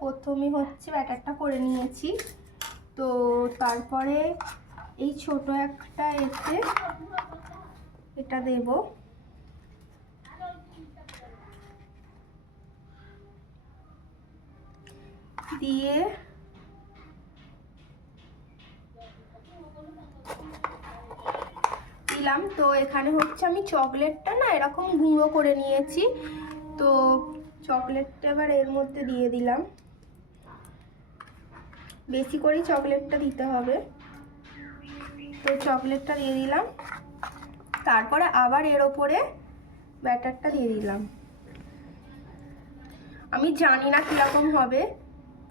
প্রথমে হচ্ছে ব্যাটারটা করে নিয়েছি। তো তারপরে এই ছোট একটা এতে এটা দেব, দিয়ে দিলাম। তো এখানে হচ্ছে আমি চকলেটটা না এরকম গুঁড়ো করে নিয়েছি। তো চকলেটটা এবার এর মধ্যে দিয়ে দিলাম, বেশি করেই চকলেটটা দিতে হবে। তো চকলেটটা দিয়ে দিলাম, তারপরে আবার এর ওপরে ব্যাটারটা দিয়ে দিলাম। আমি জানি না কীরকম হবে,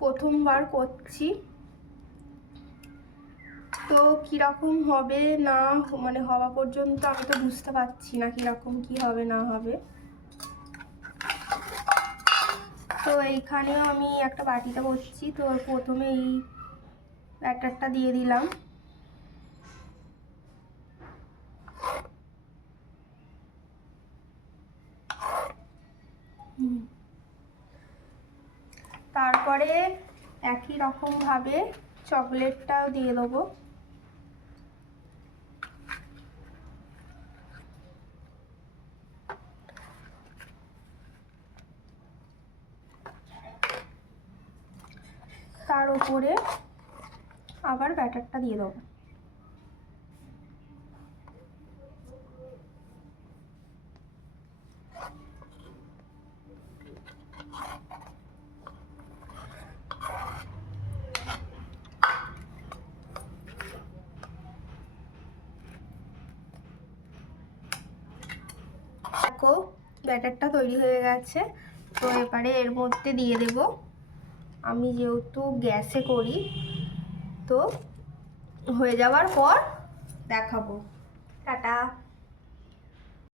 প্রথমবার করছি, তো কীরকম হবে না মানে হওয়া পর্যন্ত আমি তো বুঝতে পারছি না কীরকম কী হবে না হবে। তো এইখানেও আমি একটা বাটিতে বসছি। তো প্রথমে এই ব্যাটারটা দিয়ে দিলাম, তারপরে একই রকমভাবে চকলেটটাও দিয়ে দেবো। তার উপরে আবার ব্যাটারটা দিয়ে দেবো। দেখো ব্যাটারটা তৈরি হয়ে গেছে। তো এবারে এর মধ্যে দিয়ে দেব, আমি যেহেতু গ্যাসে করি তো হয়ে যাওয়ার পর দেখাবো। টাটা।